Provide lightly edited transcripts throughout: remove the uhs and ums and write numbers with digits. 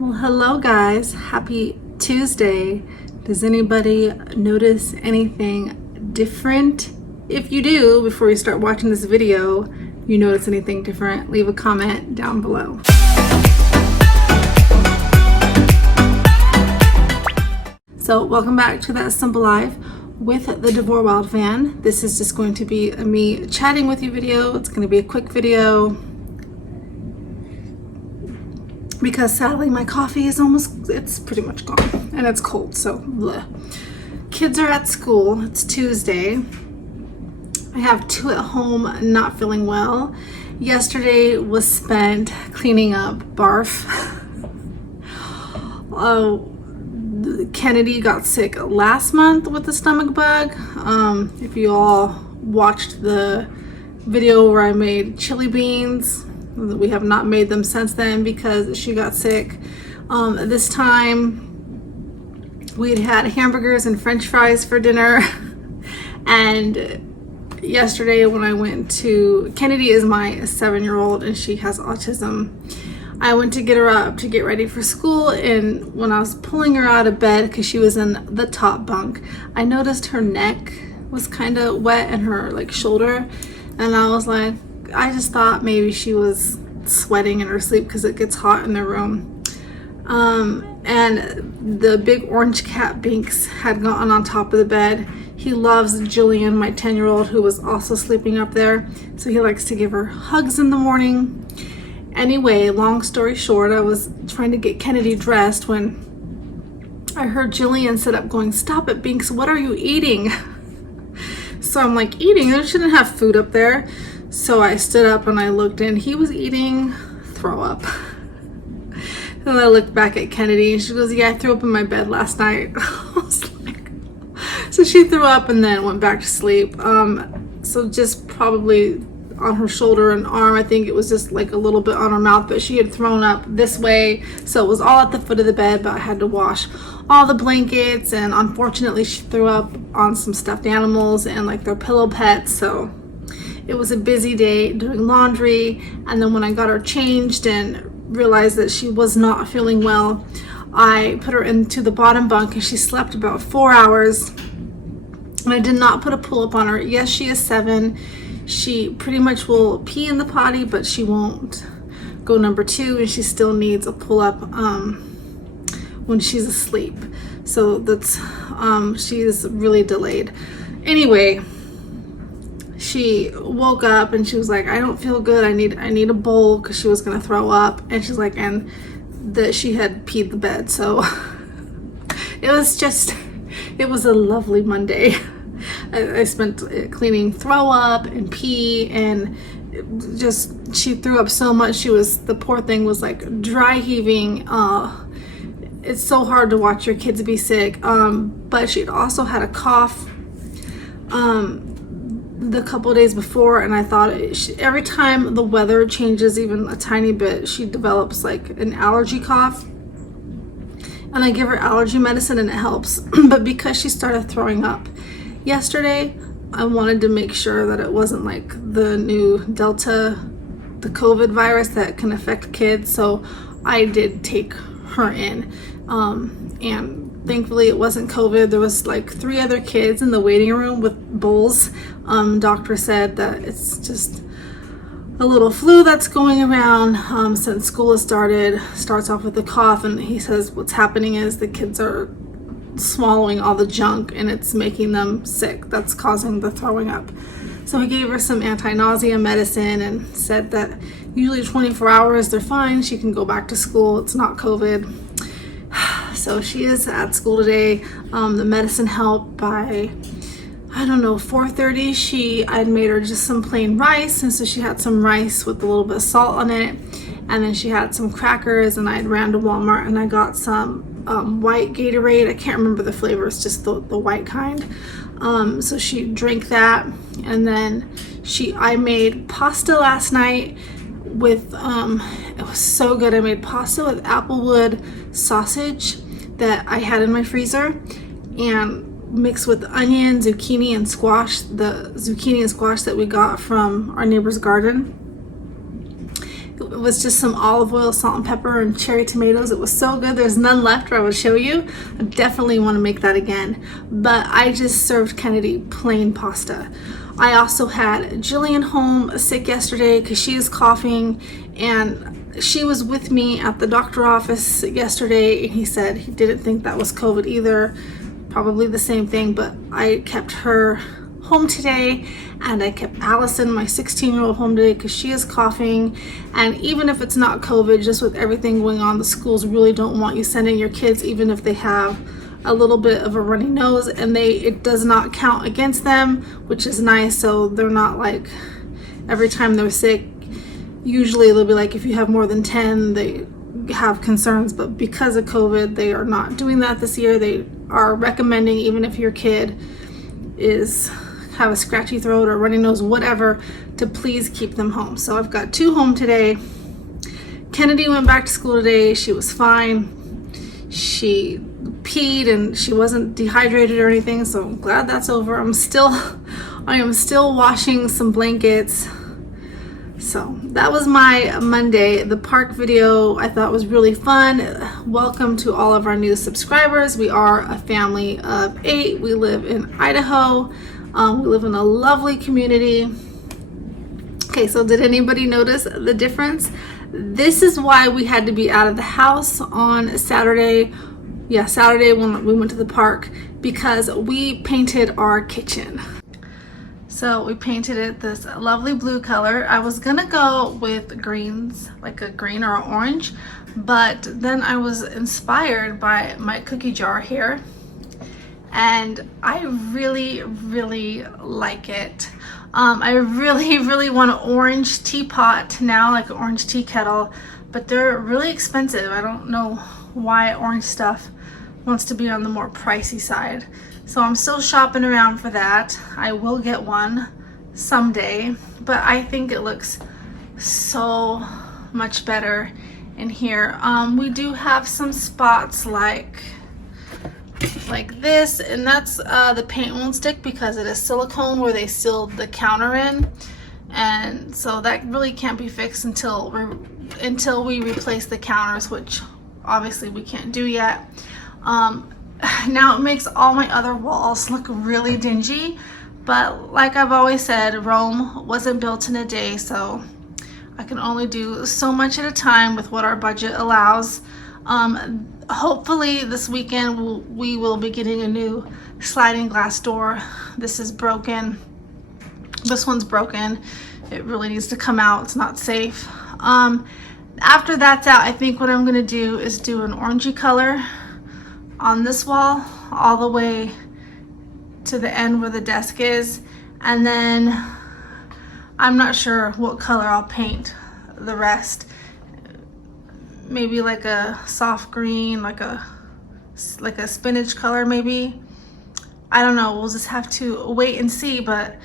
Well, hello guys, happy Tuesday. Does anybody notice anything different? If you do, before you start watching this video, you notice anything different, leave a comment down below. So welcome back to That Simple Life with the DeVores Wild Fan. This is just going to be a me chatting with you video. It's going to be a quick video because sadly my coffee is it's pretty much gone and it's cold, so bleh. Kids are at school. It's Tuesday. I have two at home not feeling well. Yesterday was spent cleaning up barf. Kennedy got sick last month with the stomach bug. If you all watched the video where I made chili beans, we have not made them since then because she got sick. This time we'd had hamburgers and french fries for dinner. And yesterday when I went to, Kennedy is my 7-year-old and she has autism. I went to get her up to get ready for school, and when I was pulling her out of bed because she was in the top bunk, I noticed her neck was kind of wet and her shoulder, and I was like, I just thought maybe she was sweating in her sleep because it gets hot in the room. And the big orange cat Binks had gotten on top of the bed. He loves Jillian, my 10-year-old, who was also sleeping up there, so he likes to give her hugs in the morning. Anyway, long story short, I was trying to get Kennedy dressed when I heard Jillian sit up going, "Stop it, Binks, what are you eating?" So I'm like, eating? There shouldn't have food up there. So I stood up and I looked, and he was eating throw up. And I looked back at Kennedy and she goes, "Yeah, I threw up in my bed last night." I was like, so she threw up and then went back to sleep. So just probably on her shoulder and arm. I think it was just like a little bit on her mouth, but she had thrown up this way, so it was all at the foot of the bed. But I had to wash all the blankets, and unfortunately she threw up on some stuffed animals and their pillow pets. So it was a busy day doing laundry. And then when I got her changed and realized that she was not feeling well, I put her into the bottom bunk and she slept about 4 hours. And I did not put a pull-up on her. Yes, she is 7. She pretty much will pee in the potty, but she won't go number 2, and she still needs a pull-up when she's asleep. So that's she's really delayed. Anyway, she woke up and she was like, "I don't feel good. I need a bowl," because she was gonna throw up. And she's like, and that she had peed the bed. So it was a lovely Monday. I spent cleaning throw up and pee, and just she threw up so much. The poor thing was dry heaving. It's so hard to watch your kids be sick. But she'd also had a cough the couple days before, and I thought every time the weather changes even a tiny bit, she develops an allergy cough. And I give her allergy medicine and it helps. But because she started throwing up yesterday, I wanted to make sure that it wasn't the new Delta, the COVID virus that can affect kids. So I did take her in. And thankfully it wasn't COVID. There was 3 other kids in the waiting room with bowls. Doctor said that it's just a little flu that's going around since school has started. Starts off with a cough, and he says what's happening is the kids are swallowing all the junk and it's making them sick. That's causing the throwing up. So he gave her some anti-nausea medicine and said that usually 24 hours they're fine. She can go back to school. It's not COVID. So she is at school today. The medicine helped. By 4:30 I'd made her just some plain rice, and so she had some rice with a little bit of salt on it, and then she had some crackers, and I ran to Walmart and I got some white Gatorade. I can't remember the flavor, it's just the white kind. So she drank that, and then I made pasta last night with it was so good. I made pasta with applewood sausage that I had in my freezer, and mixed with onion, zucchini, and squash. The zucchini and squash that we got from our neighbor's garden. It It was just some olive oil, salt and pepper, and cherry tomatoes. It was so good. There's none left, or I would show you. I definitely want to make that again. But I just served Kennedy plain pasta. I also had Jillian home sick yesterday because she is coughing, and she was with me at the doctor office yesterday, and he said he didn't think that was COVID either. Probably the same thing, but I kept her home today, and I kept Allison, my 16-year-old, home today because she is coughing. And even if it's not COVID, just with everything going on, the schools really don't want you sending your kids even if they have a little bit of a runny nose, and it does not count against them, which is nice. So they're not like every time they're sick, usually they'll be like, if you have more than 10, they have concerns, but because of COVID, they are not doing that this year. They are recommending, even if your kid have a scratchy throat or runny nose, whatever, to please keep them home. So I've got 2 home today. Kennedy went back to school today. She was fine. She peed and she wasn't dehydrated or anything, so I'm glad that's over. I am still washing some blankets. So that was my Monday. The park video I thought was really fun. Welcome to all of our new subscribers. We are a family of 8. We live in Idaho. We live in a lovely community. Okay, so did anybody notice the difference? This is why we had to be out of the house on Saturday. Yeah, Saturday when we went to the park, because we painted our kitchen. So we painted it this lovely blue color. I was gonna go with greens, like a green or an orange, but then I was inspired by my cookie jar here, and I really like it. I really want an orange teapot now, like an orange tea kettle, but they're really expensive. I don't know why orange stuff wants to be on the more pricey side. So I'm still shopping around for that. I will get one someday, but I think it looks so much better in here. We do have some spots like this, and that's the paint won't stick because it is silicone where they sealed the counter in, and so that really can't be fixed until we replace the counters, which obviously we can't do yet. Now it makes all my other walls look really dingy, but like I've always said, Rome wasn't built in a day, so I can only do so much at a time with what our budget allows. Hopefully this weekend we will be getting a new sliding glass door. This is broken. This one's broken. It really needs to come out. It's not safe. After that's out, I think what I'm gonna do is do an orangey color on this wall all the way to the end where the desk is, and then I'm not sure what color I'll paint the rest. Maybe like a soft green, like a spinach color maybe. I don't know, we'll just have to wait and see, but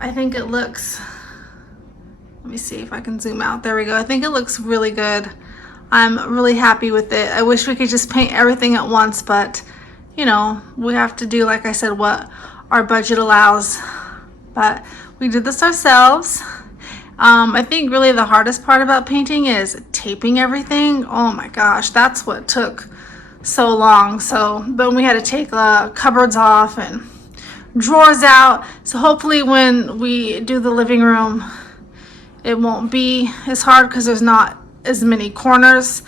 I think it looks, let me see if I can zoom out. There we go. I think it looks really good. I'm really happy with it. I wish we could just paint everything at once, but you know, we have to do, like I said, what our budget allows. But we did this ourselves. I think really the hardest part about painting is taping everything. Oh my gosh, that's what took so long. So then we had to take cupboards off and drawers out. So hopefully when we do the living room, it won't be as hard because there's not as many corners.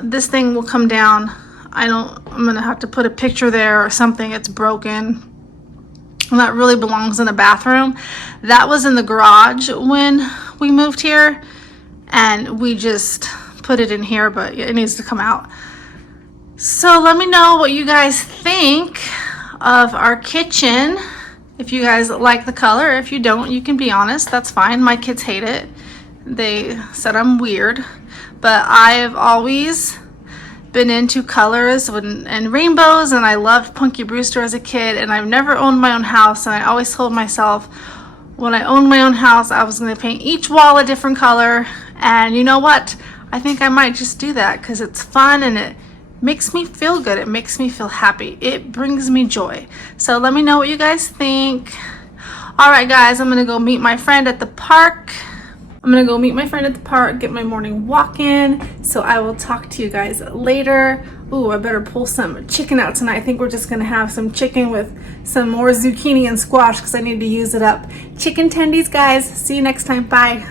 This thing will come down. I'm gonna have to put a picture there or something. It's broken. And that really belongs in a bathroom. That was in the garage when we moved here, and we just put it in here, but it needs to come out. So let me know what you guys think of our kitchen. If you guys like the color. If you don't, you can be honest, that's fine. My kids hate it. They said I'm weird, but I've always been into colors and rainbows, and I loved Punky Brewster as a kid, and I've never owned my own house, and I always told myself when I owned my own house I was going to paint each wall a different color. And you know what, I think I might just do that because it's fun and it makes me feel good. It makes me feel happy. It brings me joy. So let me know what you guys think. All right guys, I'm gonna go meet my friend at the park, I'm gonna go meet my friend at the park, get my morning walk in. So I will talk to you guys later. Ooh, I better pull some chicken out tonight. I think we're just gonna have some chicken with some more zucchini and squash because I need to use it up. Chicken tendies, guys. See you next time. Bye.